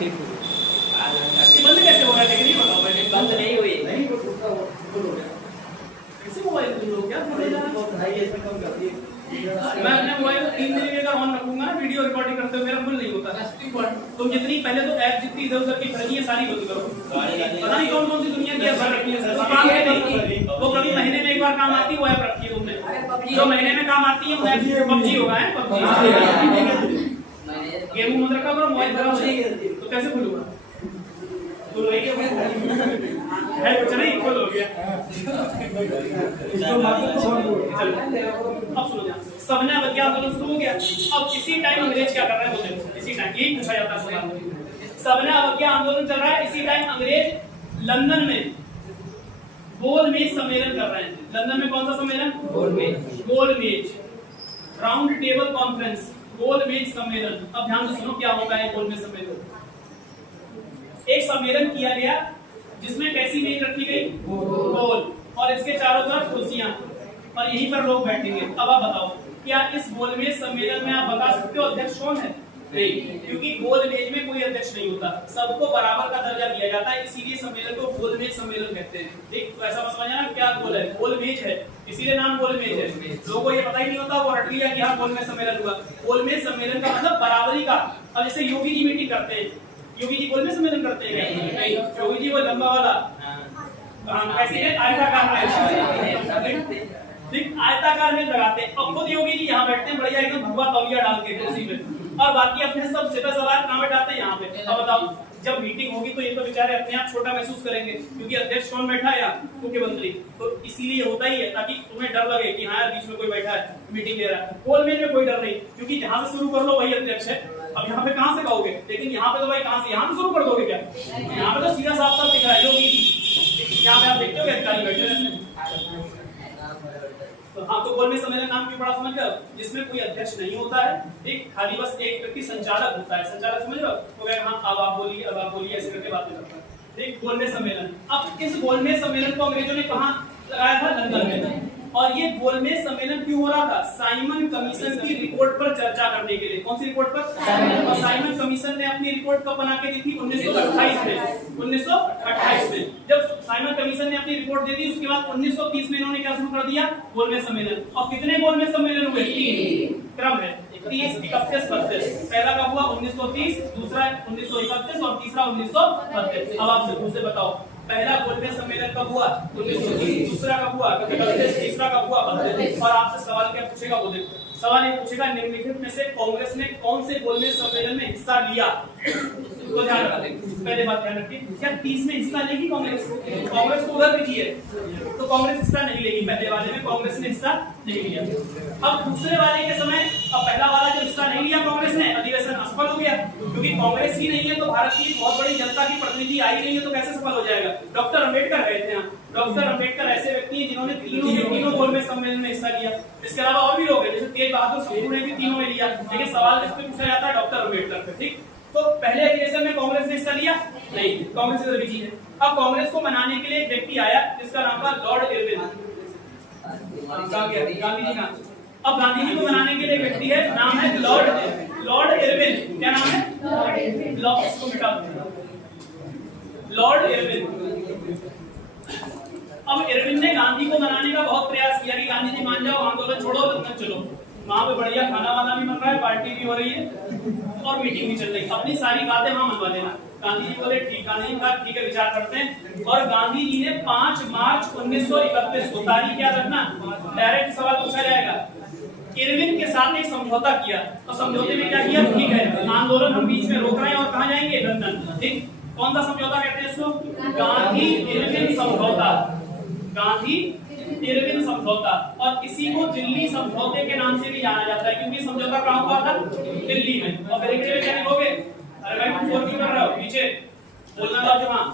ठीक बंद कैसे हो रहा है लेकिन ये बताओ पहले। बंद नहीं हुई। नहीं वो टूटा हुआ फुल हो गया। कैसे मोबाइल तुम लोग क्या बोले जा रहे हो? भाई ऐसा कम कर दिए। मैं अपने मोबाइल को 3 दिन अगर ऑन रखूंगा ना वीडियो रिकॉर्डिंग करते हुए मेरा फुल नहीं होता। तुम जितनी पहले तो ऐप जितनी इधर उधर की खरीदी है सारी बंद करो। पता नहीं कौन कौन सी दुनिया की ऐप रखी है वो काम है नहीं। वो कभी महीने में एक बार काम आती है वो ऐप रखी है तुमने। जो महीने में काम आती है वो ऐप पबजी होगा है पबजी। गेम मत रखा करो मोबाइल खराब हो तो कैसे खुलूगा? तो है कुछ नहीं खोल हो गया। अब सुनो ध्यान से। सबने अवज्ञा आंदोलन शुरू हो गया। अब इसी टाइम अंग्रेज क्या कर रहे हैं बोले? इसी टाइम यही पूछा जाता है सवाल। सबने अवज्ञा आंदोलन चल रहा है, इसी टाइम अंग्रेज लंदन में गोलमेज सम्मेलन कर रहे हैं। लंदन में कौन सा सम्मेलन? गोलमेज राउंड टेबल कॉन्फ्रेंस, गोलमेज सम्मेलन। अब ध्यान से सुनो क्या होता है गोलमेज सम्मेलन। एक सम्मेलन किया गया जिसमें कैसी मेज रखी गई? गोल, और इसके चारों तरफ कुर्सियां, और यहीं पर लोग बैठेंगे। अब आप बताओ क्या इस गोलमेज सम्मेलन में आप बता सकते हो अध्यक्ष कौन है? नहीं, क्योंकि गोलमेज में कोई अध्यक्ष नहीं होता, सबको बराबर का दर्जा दिया जाता है, इसीलिए सम्मेलन को गोलमेज सम्मेलन कहते हैं। ठीक, तो ऐसा समझना ना क्या गोल है? गोलमेज है, इसीलिए नाम गोलमेज है। लोगों को ये पता ही नहीं होता, वो रट लिया कि हाँ गोलमेज सम्मेलन हुआ। गोलमेज सम्मेलन का मतलब बराबरी का। अब जैसे योगी जी मीटिंग करते हैं, योगी जी गोलमेज सम्मेलन करते हैं? नहीं, योगी जी वो लंबा वाला ऐसे आयताकार में, ठीक आयताकार में लगाते हैं। अब खुद योगी जी यहाँ बैठते हैं बढ़िया एकदम भगवा तौलिया डाल के कुर्सी पे, और बाकी अपने सब सिपह सलार कहाँ बैठाते हैं? यहाँ पे। अब बताओ जब मीटिंग होगी तो ये तो बेचारे अपने आप छोटा महसूस करेंगे, क्योंकि अध्यक्ष कौन बैठा है यहाँ? मुख्यमंत्री। तो इसीलिए होता ही है ताकि तुम्हें डर लगे कि हाँ बीच में कोई बैठा है मीटिंग ले रहा है। गोलमेज में कोई डर नहीं, क्योंकि जहाँ से शुरू कर लो वही अध्यक्ष है। अब यहाँ पे कहाँ से कहोगे? लेकिन यहाँ पे तो भाई कहाँ से, यहाँ पे शुरू कर दोगे क्या? यहाँ पे तो सीधा साफ साफ दिख रहा है योगी जी। यहाँ पे आप देखते हो अधिकारी बैठे रहते हैं। तो हाँ, तो गोलमेज सम्मेलन नाम क्यों पड़ा समझ गए? जिसमें कोई अध्यक्ष नहीं होता है, एक खाली बस एक व्यक्ति संचालक होता है। संचालक समझ रहे हो? तो कहेगा हाँ अब आप बोलिए, अब आप बोलिए, ऐसे करके बातें करता है। ठीक, गोलमेज सम्मेलन। अब इस गोलमेज सम्मेलन को अंग्रेजों ने कहाँ लगाया था? लंदन में। और ये गोलमेज सम्मेलन क्यों हो रहा था? साइमन कमीशन की रिपोर्ट पर चर्चा करने के लिए। कौन सी रिपोर्ट पर? और साइमन कमीशन ने अपनी रिपोर्ट कब बना के दी थी? 1928 में। 1928 में जब साइमन कमीशन ने अपनी रिपोर्ट दे दी, उसके बाद 1930 में इन्होंने क्या शुरू कर दिया? गोलमेज सम्मेलन। और कितने गोलमेज सम्मेलन हुए? 3 क्रम है, 30, 31, 32। पहला कब हुआ? 1930, दूसरा 1931 और तीसरा 1932। अब आप से बताओ पहला गोलमेज सम्मेलन कब हुआ? 1930। दूसरा कब हुआ? 31। तीसरा कब हुआ? 32। और आपसे सवाल क्या पूछेगा वो देखो। सवाल ये पूछेगा निम्नलिखित में से कांग्रेस ने कौन से गोलमेज सम्मेलन में हिस्सा लिया? तो ध्यान रखें, पहले बात ध्यान रखिए, क्या 30 में हिस्सा लेगी कांग्रेस? कांग्रेस को उधर कीजिए तो कांग्रेस हिस्सा नहीं लेगी। पहले वाले में कांग्रेस ने हिस्सा नहीं लिया। अब दूसरे वाले के समय, अब पहला वाला जो हिस्सा नहीं लिया कांग्रेस ने, अधिवेशन असफल हो गया, क्योंकि कांग्रेस ही नहीं है तो भारत की बहुत बड़ी जनता की प्रतिनिधि आई नहीं है तो कैसे सफल हो जाएगा? डॉक्टर अंबेडकर गए थे यहाँ। डॉक्टर अंबेडकर ऐसे व्यक्ति हैं जिन्होंने तीनों गोलमेज सम्मेलन में हिस्सा लिया। इसके अलावा और भी लोग हैं, जैसे तेज बहादुर सप्रू ने भी तीनों में लिया, लेकिन सवाल किस पे पूछा जाता है? डॉक्टर अंबेडकर पे। ठीक, तो पहले अधिवेशन में कांग्रेस ने हिस्सा लिया नहीं, कांग्रेस इधर बिजी है। अब कांग्रेस को मनाने के लिए एक व्यक्ति आया जिसका नाम था लॉर्ड इरविन। गांधी जी नाम। अब गांधी जी को मनाने के लिए एक व्यक्ति है, नाम है लॉर्ड इरविन। क्या नाम है? इसको मिटा दो, लॉर्ड इरविन। अब इरविन ने गांधी को मनाने का बहुत प्रयास किया कि गांधी जी मान जाओ, आंदोलन छोड़ो, लंदन चलो। वहां पे बढ़िया खाना वाना भी बन रहा है, पार्टी भी हो रही है और मीटिंग भी चल रही है, अपनी सारी बातें वहां मनवा लेना। गांधी जी बोले ठीक, गांधी जी कहा ठीक है विचार करते हैं। और गांधी जी ने 5 मार्च 1931 को, तारीख याद रखना, डायरेक्ट सवाल पूछा जाएगा, इरविन के साथ एक समझौता किया। तो समझौते में क्या किया? ठीक है आंदोलन हम बीच में रोक रहे हैं और कहाँ जाएंगे? लंदन। ठीक, कौन सा समझौता कहते हैं इसको? गांधी इरविन समझौता। गांधी इरविन समझौता। और इसी को दिल्ली समझौते के नाम से भी जाना जाता है, क्योंकि समझौता कहाँ हुआ था? दिल्ली में। और फिर क्या लिखोगे? अरे भाई तुम फोन क्यों कर रहे हो? पीछे बोलना था जो वहां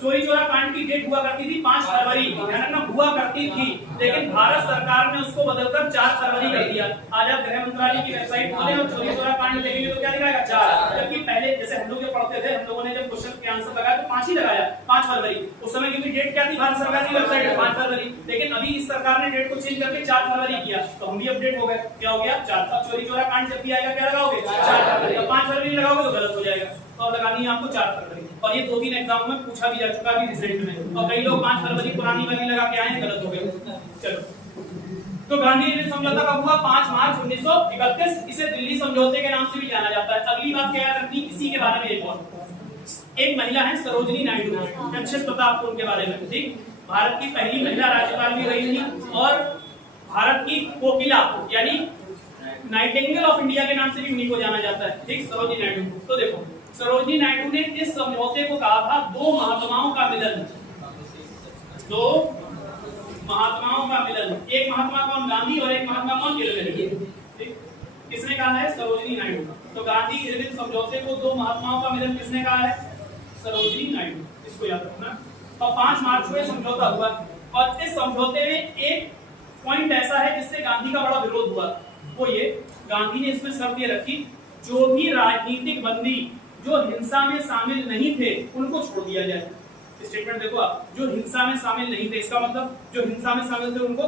चोरी चोरा कांड की डेट हुआ करती थी 5 फरवरी, ध्यान रखना, हुआ करती थी, लेकिन भारत सरकार ने उसको बदलकर 4 फरवरी कर दिया। आज आप गृह मंत्रालय की वेबसाइट खोलें और चोरी चोरा कांड देखेंगे तो क्या दिखाएगा? 4। जबकि पहले जैसे हम लोग जब पढ़ते थे, हम लोगों ने जब क्वेश्चन के आंसर लगाया तो 5 ही लगाया, 5 फरवरी। उस समय क्योंकि डेट क्या थी भारत सरकार की वेबसाइट पे 5 फरवरी, लेकिन अभी इस सरकार ने डेट को चेंज करके 4 फरवरी किया, तो हम भी अपडेट हो गए। क्या हो गया 4। अब चोरी चोरा कांड जब भी आएगा क्या लगाओगे 4 फरवरी। अब 5 फरवरी लगाओगे तो गलत हो जाएगा, तो अब लगानी है आपको 4 फरवरी। और ये 2-3 एग्जाम में पूछा भी जा चुका है रिसेंट में, और कई लोग 5 फरवरी पुरानी वाली लगा के आए हैं, गलत हो गए। चलो, तो गांधी जी समझौता कब हुआ 5 मार्च 1931। इसे दिल्ली समझौते के नाम से भी जाना जाता है। अगली बात क्या करनी, इसी के बारे में एक महिला है सरोजिनी नायडू, अच्छे से पता आपको उनके बारे में। ठीक, भारत की पहली महिला राज्यपाल भी रही थी और भारत की कोकिला यानी नाइटिंगेल ऑफ इंडिया के नाम से भी उन्हीं को जाना जाता है। ठीक, सरोजिनी नायडू। तो देखो, सरोजिनी नायडू ने इस समझौते को कहा था दो महात्माओं का मिलन। दो महात्माओं का मिलन, एक महात्मा कौन, गांधी, और एक महात्मा कौन, इरविन। किसने कहा है, सरोजिनी नायडू। तो गांधी इरविन समझौते को दो महात्माओं का मिलन किसने कहा है, सरोजिनी नायडू। इसको याद रखना। और 5 मार्च को यह समझौता हुआ, और इस समझौते में एक पॉइंट ऐसा है जिससे गांधी का बड़ा विरोध हुआ, वो ये, गांधी ने इसमें शर्त ये रखी, जो भी राजनीतिक बंदी जो हिंसा में शामिल नहीं थे उनको छोड़ दिया जाए। स्टेटमेंट देखो आप, जो हिंसा में शामिल नहीं थे, इसका मतलब जो हिंसा में शामिल थे उनको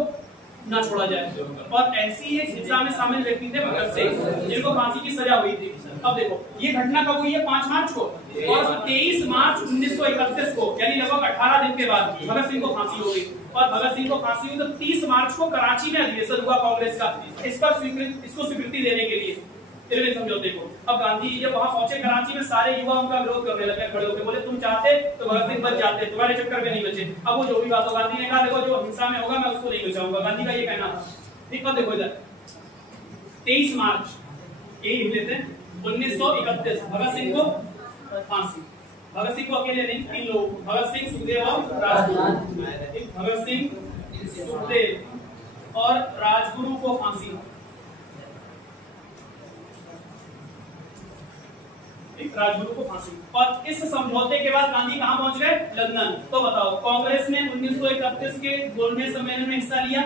ना छोड़ा जाए। और ऐसी एक हिंसा में शामिल व्यक्ति थे भगत सिंह, जिनको फांसी की सजा हुई थी। अब देखो, ये घटना कब हुई है, 5 मार्च को, और 23 मार्च 1931 को, यानी लगभग 18 दिन के बाद भगत सिंह को फांसी हो गई। और भगत सिंह को फांसी हुई तो 30 मार्च को कराची में अधिवेशन हुआ कांग्रेस का, इसको स्वीकृति देने के लिए इरविन समझौते को। अब गांधी जी जब वहां पहुंचे कराची में, सारे युवा उनका विरोध करने लगे, खड़े होकर बोले तुम चाहते तो भगत सिंह बच जाते, तुम्हारे चक्कर में नहीं बचे। अब वो जो भी बात हो, गांधी ने कहा देखो जो हिंसा में होगा मैं उसको नहीं बचाऊंगा, गांधी का ये कहना था। ठीक है, देखो इधर 23 मार्च यही लेते हैं 1931, भगत सिंह को फांसी। भगत सिंह को अकेले नहीं, 3 लोग, भगत सिंह, सुखदेव और राजगुरु। भगत सिंह, सुखदेव और राजगुरु को फांसी। राजगुरु को फांसी। और इस समझौते के बाद गांधी कहां पहुंच गए, लंदन। तो बताओ, कांग्रेस ने 1931 के गोलमेज सम्मेलन में हिस्सा लिया।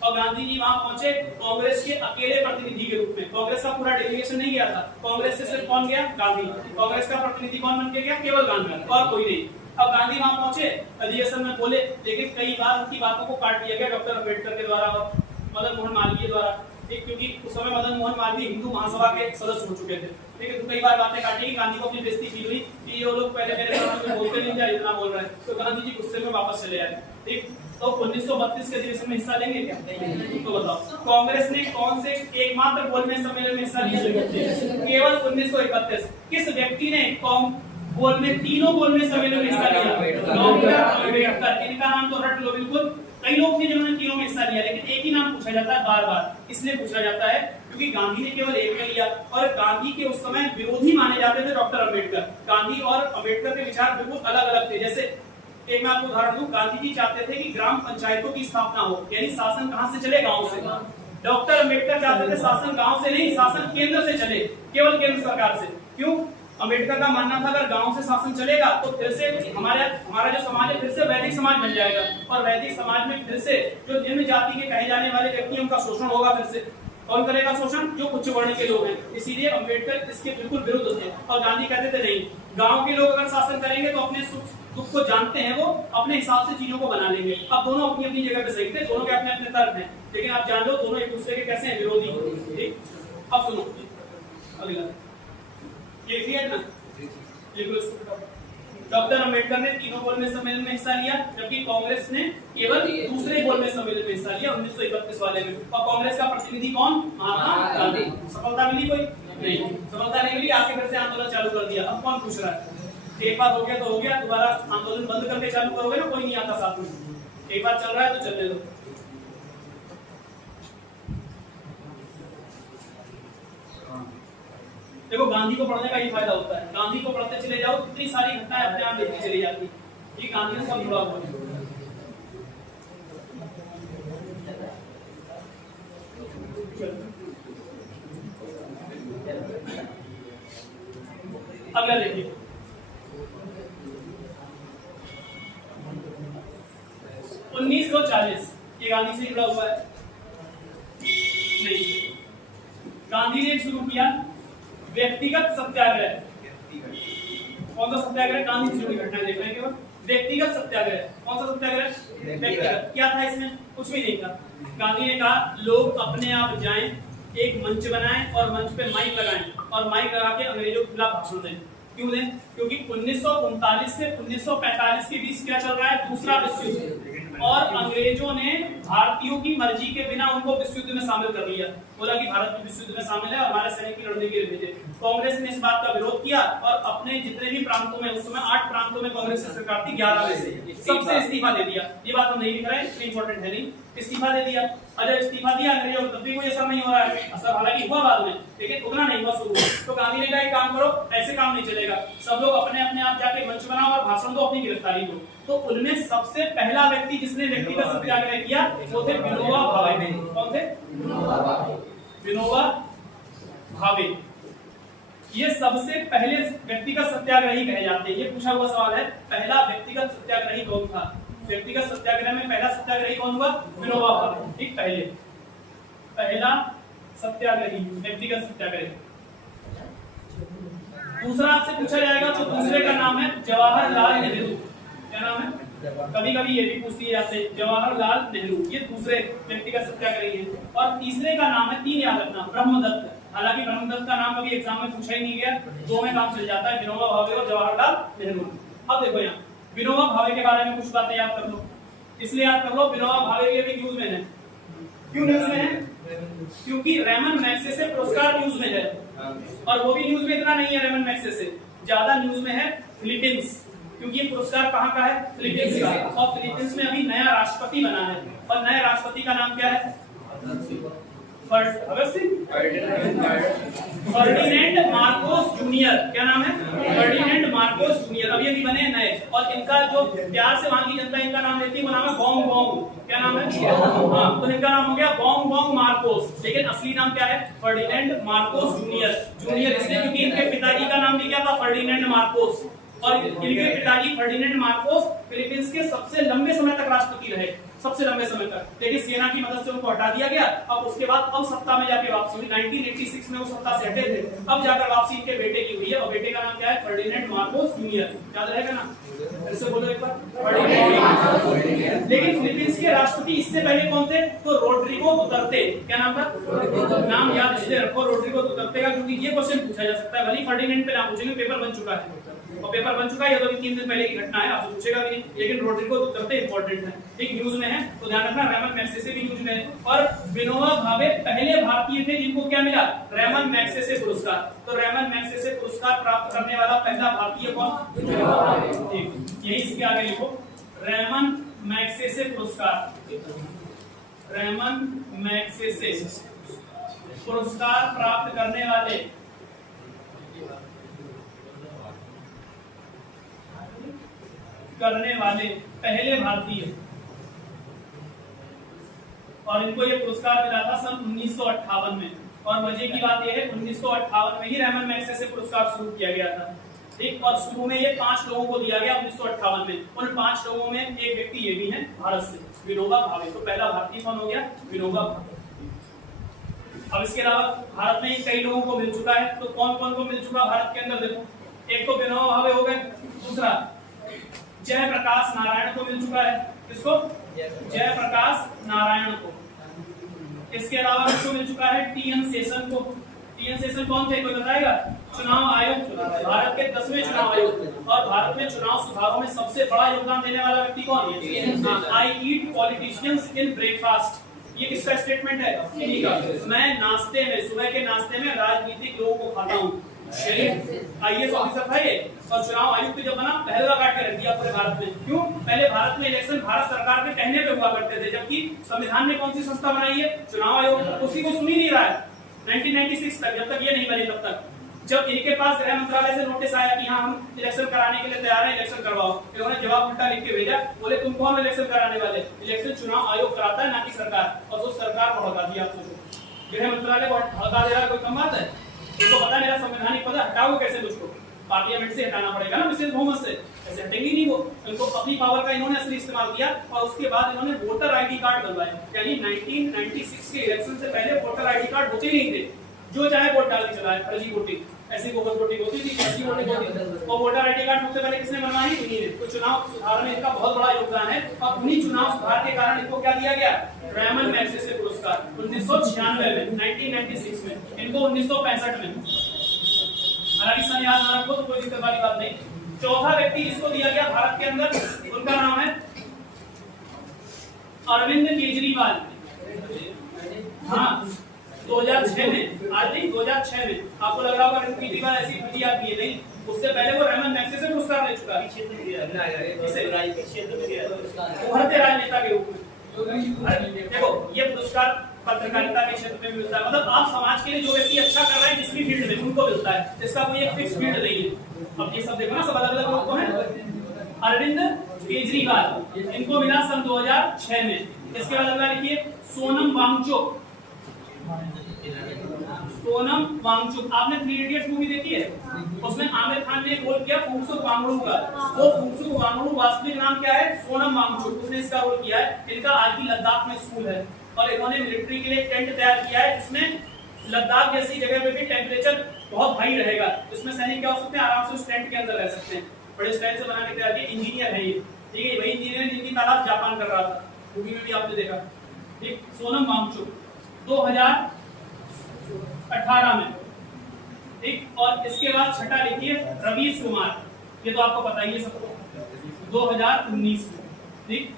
और गांधी जी वहां पहुंचे कांग्रेस के अकेले प्रतिनिधि के रूप में। कांग्रेस का पूरा डेलीगेशन नहीं गया था, कांग्रेस से सिर्फ कौन गया, गांधी। कांग्रेस का प्रतिनिधि कौन बन के गया, केवल गांधी, और कोई नहीं। अब गांधी वहां पहुंचे, अधिवेशन में बोले, लेकिन कई बार उनकी बातों को काट दिया गया डॉक्टर अम्बेडकर के द्वारा और मदन मोहन मालवीय द्वारा। ठीक, क्योंकि उस समय मदन मोहन मालवीय हिंदू महासभा के सदस्य हो चुके थे। ठीक है, तो कई बार बातें काटी, गांधी को अपनी बेइज्जती फील हुई कि ये लोग पहले मेरे बारे में बोलते नहीं थे, इतना बोल रहे हैं। तो गांधी जी गुस्से में वापस चले आए। ठीक, तो 1932 के अधिवेशन में हिस्सा लेंगे क्या, नहीं। तो बताओ, कांग्रेस ने कौन से एकमात्र गोलमेज सम्मेलन में हिस्सा लिया, केवल 1931। किस व्यक्ति ने गोलमेज, तीनों गोलमेज सम्मेलन में हिस्सा लिया, अम्बेडकर। इनका नाम तो रट लो बिल्कुल। कई लोग थे जिन्होंने तीनों में हिस्सा लिया, लेकिन एक ही नाम पूछा जाता है बार बार, इसलिए पूछा जाता है क्योंकि गांधी ने केवल एक में लिया। और गांधी के उस समय विरोधी माने जाते थे डॉक्टर अम्बेडकर। गांधी और अम्बेडकर के विचार बिल्कुल अलग अलग थे। जैसे एक मैं आपको उदाहरण दूं, गांधी जी चाहते थे कि ग्राम पंचायतों की स्थापना हो, यानी शासन कहां से चले, गांव से। डॉक्टर अम्बेडकर चाहते थे शासन गांव से नहीं, शासन केंद्र से चले, केवल केंद्र सरकार से। क्यों, अम्बेडकर का मानना था अगर गांव से शासन चलेगा तो फिर से हमारा जो समाज है फिर से वैदिक समाज बन जाएगा, और वैदिक समाज में फिर से जो निम्न जाति के कहे जाने वाले व्यक्ति उनका शोषण होगा। फिर से कौन करेगा शोषण, जो उच्च वर्ण के लोग हैं। इसीलिए अम्बेडकर इसके बिल्कुल विरुद्ध थे। और गांधी कहते थे नहीं, गांव के लोग अगर शासन करेंगे तो अपने सुख दुख को जानते हैं, वो अपने हिसाब से चीजों को बना लेंगे। अब दोनों अपनी अपनी जगह पे सही थे, दोनों के अपने अपने तर्क हैं, लेकिन आप जान लो दोनों एक दूसरे के कैसे हैं, विरोधी। ठीक, अब सुनो अगला, ये क्लियर ना। डॉक्टर अम्बेडकर ने तीनों गोलमेज सम्मेलन में हिस्सा लिया, जबकि कांग्रेस ने केवल दूसरे गोलमेज सम्मेलन में हिस्सा लिया 1931 वाले में। और कांग्रेस का प्रतिनिधि कौन, महात्मा गांधी। सफलता मिली कोई नहीं, सफलता नहीं मिली, आके फिर से आंदोलन चालू कर दिया। अब कौन पूछ रहा है, एक बार हो गया तो हो गया, दोबारा आंदोलन बंद करके चालू करोगे ना, कोई नहीं आता साथ में। एक बार चल रहा है तो चलने दो। देखो, गांधी को पढ़ने का ये फायदा होता है, गांधी को पढ़ते चले जाओ, कितनी सारी घटनाएं अपने आप देखती चली जाती है। ये गांधी से सब जुड़ा हुआ है। अगला देखिए, 1940, ये गांधी से जुड़ा हुआ है नहीं। गांधी ने शुरू किया व्यक्तिगत सत्याग्रह। कौन सा सत्याग्रह? गांधी जी की घटना देख रहे हैं केवल। व्यक्तिगत सत्याग्रह, कौन सा सत्याग्रह? व्यक्तिगत। क्या था इसमें? कुछ भी नहीं था। गांधी ने कहा लोग अपने आप जाएं, एक मंच बनाएं और मंच पे माइक लगाएं और माइक लगा के अंग्रेजों के खिलाफ भाषण दें। क्यों दें? क्योंकि 1939 से 1945 के बीच क्या चल रहा है? दूसरा विश्व युद्ध, और अंग्रेजों ने भारतीयों की मर्जी के बिना उनको विश्व युद्ध में शामिल कर लिया। बोला कि भारत भी विश्व युद्ध में शामिल है और हमारे सैनिक की लड़ने के लिए भेजे। कांग्रेस ने इस बात का विरोध किया और अपने जितने भी प्रांतों में, उस समय 8 प्रांतों में कांग्रेस की सरकार थी, 11 में से सबसे इस्तीफा दे दिया। ये बात हम नहीं लिख रहे हैं, इतनी इंपॉर्टेंट है नहीं। इस्तीफा दे दिया। अगर इस्तीफा दिया अंग्रेजों को, तब भी कोई असर नहीं हो रहा है। असर हालांकि हुआ बाद में, लेकिन उतना नहीं हुआ शुरू में। तो गांधी ने कहा एक काम करो, ऐसे काम नहीं चलेगा, सब लोग अपने अपने आप जाके मंच बनाओ और भाषण दो, अपनी गिरफ्तारी दो। तो उनमें सबसे पहला व्यक्ति जिसने व्यक्तिगत सत्याग्रह किया वो थे विनोबा भावे। कौन थे? विनोबा भावे। ये सबसे पहले व्यक्तिगत सत्याग्रही कहे जाते हैं। ये पूछा हुआ सवाल है, पहला व्यक्तिगत सत्याग्रही कौन था? व्यक्तिगत सत्याग्रह में पहला सत्याग्रही कौन हुआ? विनोबा भावे। ठीक, पहला सत्याग्रही व्यक्तिगत सत्याग्रही। दूसरा आपसे पूछा जाएगा तो दूसरे का नाम है जवाहरलाल नेहरू। क्या नाम है? कभी कभी ये भी पूछ लिए जाते हैं, जवाहरलाल नेहरू। ये दूसरे व्यक्तिगत सत्याग्रही हैं। और तीसरे का नाम है, 3 याद रखना, ब्रह्मदत्त। हालांकि ब्रह्मदत्त का नाम कभी एग्जाम में पूछा ही नहीं गया, 2 में काम चल जाता है, विनोबा भावे और जवाहरलाल नेहरू। अब देखो यहाँ विनोबा भावे के बारे में कुछ बातें याद कर लो। इसलिए याद कर लो, विनोबा भावे भी अभी न्यूज में है। क्यों न्यूज में है? क्योंकि रेमन मैग्सेसे पुरस्कार न्यूज में है। और वो भी न्यूज में इतना नहीं है, रेमन मैग्सेसे ज्यादा न्यूज में है फिलीपींस, क्योंकि ये पुरस्कार कहाँ का है? फिलीपींस का। और फिलीपींस में अभी नया राष्ट्रपति बना है, और नए राष्ट्रपति का नाम क्या है? Ferdinand Marcos junior. क्या नाम है? Ferdinand Marcos junior. अभी अभी बने नए, और इनका जो प्यार से वहां की जनता इनका नाम लेती है वो नाम है बोंग बोंग। क्या नाम है? हाँ, तो इनका नाम हो गया बोंग बोंग मार्कोस, लेकिन असली नाम क्या है? Ferdinand Marcos junior. जूनियर इसलिए क्योंकि इनके पिताजी का नाम भी क्या था? Ferdinand Marcos. और इनके पिताजी फर्डिनेंड मार्कोस फिलीपींस के सबसे लंबे समय तक राष्ट्रपति रहे, सबसे लंबे समय तक, लेकिन सेना की मदद से उनको हटा दिया गया। अब उसके बाद अब सत्ता में जाके वापसी हुई। 1986 में वो सत्ता से हटे थे, अब जाकर वापसी इनके बेटे की हुई है, और बेटे का नाम क्या है? Ferdinand Marcos junior. याद रहेगा ना? ऐसे बोलो एक बार, फर्डिनेंड। लेकिन फिलीपींस के राष्ट्रपति इससे पहले कौन थे? तो रोड्रिगो दुतर्ते। क्या नाम था? नाम याद इसलिए रखो रोड्रिगो दुतर्ते का, क्योंकि ये क्वेश्चन पूछा जा सकता है। भले फर्डिनेंड पे नाम पूछेंगे, पेपर बन चुका है, और पेपर बन चुका है, ये तो 3 दिन पहले की घटना है, आपसे पूछेगा भी नहीं, लेकिन रोड्रिगो दुतर्ते इंपॉर्टेंट है। ठीक, न्यूज में है तो ध्यान रखना। रेमन मैग्सेसे भी न्यूज में है। और विनोबा भावे पहले भारतीय थे जिनको क्या मिला? रेमन मैग्सेसे पुरस्कार। तो रेमन मैग्सेसे पुरस्कार प्राप्त करने वाला पहला भारतीय कौन? ठीक, यही इसके आगे लिखो, रेमन मैग्सेसे पुरस्कार। रेमन मैग्सेसे पुरस्कार प्राप्त करने वाले पहले भारतीय, और इनको ये पुरस्कार मिला था सन 1958 में। और मजे की बात यह है, 1958 में ही रेमन मैग्सेसे पुरस्कार शुरू किया गया था। ठीक, और शुरू में ये 5 लोगों को दिया गया 1958 में। उन 5 लोगों में एक व्यक्ति ये भी है भारत से, विनोबा भावे। तो पहला भारतीय कौन हो गया? विनोबा भावे। अब इसके अलावा भारत में कई लोगों को मिल चुका है, तो कौन कौन को मिल चुका भारत के अंदर? देखो, एक तो विनोबा भावे हो गए, दूसरा जयप्रकाश नारायण को मिल चुका है। किसको? जयप्रकाश नारायण को। इसके अलावा किसको मिल चुका है? टी.एन. शेषन को। टी.एन. शेषन कौन थे? कोई बताएगा? चुनाव आयोग, भारत के 10वें चुनाव आयोग। और भारत में चुनाव सुधारों में सबसे बड़ा योगदान देने वाला व्यक्ति कौन है? आई ईट पॉलिटिशियंस इन ब्रेकफास्ट। ये किसका स्टेटमेंट है? इन्हीं का। मैं नाश्ते में, सुबह के नाश्ते में राजनीतिक लोगों को खाता हूँ। आईएएस ऑफिसर था ये, और चुनाव आयुक्त जब बना पहलगा काट के रख दिया पूरे भारत में। क्यों? पहले भारत में इलेक्शन भारत सरकार के कहने पे हुआ करते थे, जबकि संविधान ने कौन सी संस्था बनाई है? चुनाव आयोग। उसी को सुन ही नहीं रहा है 1996 तक, जब तक ये नहीं बने तब तक। जब इनके पास गृह मंत्रालय से नोटिस आया कि हाँ हम इलेक्शन कराने के लिए तैयार हैं, इलेक्शन करवाओ, इन्होंने जवाब उल्टा लिख के भेजा, बोले तुम कौन इलेक्शन कराने वाले? इलेक्शन चुनाव आयोग कराता है, ना कि सरकार। और उस सरकार को हटा दिया। आप सोचो, गृह मंत्रालय को हटा दे रहा है, कोई कम बात है? उनको पता मेरा संवैधानिक पद हटाओ कैसे? मुझको पार्लियामेंट से हटाना पड़ेगा ना, विशेष बहुमत से, ऐसे हटेंगे नहीं वो। इनको अपनी पावर का इन्होंने असली इस्तेमाल किया, और उसके बाद इन्होंने वोटर आईडी कार्ड बनवाए। यानी 1996 के इलेक्शन से पहले वोटर आईडी कार्ड होते नहीं थे, जो चाहे वोट डाल के चला है, फर्जी वोटिंग। ऐसी बोगस वोटिंग होती थी, ऐसी वोटिंग होती थी। और वोटर आईडी कार्ड सबसे पहले किसने बनवाई? इन्हीं ने। तो चुनाव सुधार में इनका बहुत बड़ा योगदान है और उन्हीं चुनाव सुधार के कारण इनको क्या दिया गया? रेमन मैग्सेसे पुरस्कार 1996 में, 1996 में, इनको 1965 में। हालांकि सन याद ना रखो तो कोई दिक्कत वाली बात नहीं। चौथा व्यक्ति जिसको दिया गया भारत के अंदर, उनका नाम है अरविंद केजरीवाल। हाँ, 2006 में, आज नहीं 2006 में। आपको लग रहा होगा अरविंद केजरीवाल ऐसी फटी आप ये नहीं, उससे पहले वो रेमन मैग्सेसे पुरस्कार ले चुका है। उभरते राजनेता के रूप में। देखो ये पुरस्कार पत्रकारिता के क्षेत्र में मिलता है, मतलब आप समाज के लिए जो व्यक्ति अच्छा कर रहा है जिस भी फील्ड में, उनको मिलता है। इसका कोई एक फिक्स फील्ड नहीं है। अब ये सब देखो ना, सब अलग अलग लोग को हैं। अरविंद केजरीवाल, इनको मिला सन 2006 में। इसके बाद अगला लिखिए सोनम वांगचुक। सोनम वांगचुक, आपने 3 इडियट्स मूवी देखी है? उसमें आमिर खान ने रोल किया फुंगसुक वांगडू का। वो फुंगसुक वांगडू वास्तविक नाम क्या है? सोनम वांगचुक। उसने इसका रोल किया है। इनका आज भी लद्दाख में स्कूल है और इन्होंने मिलिट्री के लिए टेंट तैयार किया है जिसमें लद्दाख जैसी जगह पे भी टेम्परेचर बहुत हाई रहेगा। इसमें सैनिक क्या हो सकते हैं? आराम से उस टेंट के अंदर रह सकते हैं। बड़े स्टाइल से बना के तैयार किया। इंजीनियर है ये, ठीक है? वही इंजीनियर जिनकी तालाब जापान कर रहा था, मूवी में भी आपने देखा। ठीक, सोनम वांगचुक 2018 में। ठीक, और इसके बाद छठा लिखिए रवीश कुमार। ये तो आपको पता ही है सबको, 2019 में। ठीक,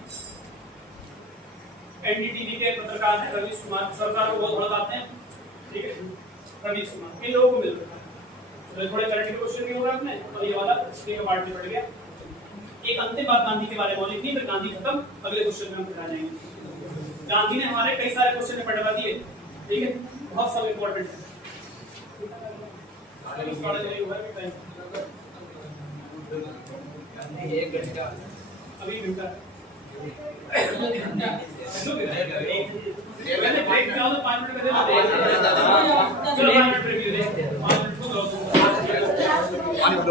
एनडीटीवी के पत्रकार हैं रवीश कुमार, सरकार को बहुत भड़काते हैं। ठीक है, रवीश कुमार, इन लोगों को मिल रहा है। तो थोड़े करंट क्वेश्चन भी हो रहा है और ये वाला हिस्ट्री का पार्ट भी पड़ गया। एक अंतिम बात गांधी के बारे में बोली थी, फिर गांधी खत्म, अगले क्वेश्चन में हम पढ़ा जाएंगे। गांधी ने हमारे कई सारे क्वेश्चन में पढ़वा दिए, ठीक है? बहुत सब इंपॉर्टेंट है। अभी घंटा मैंने ब्रेक किया तो 5 मिनट में दे दो। चलो 5 मिनट ब्रेक ले, 5 मिनट को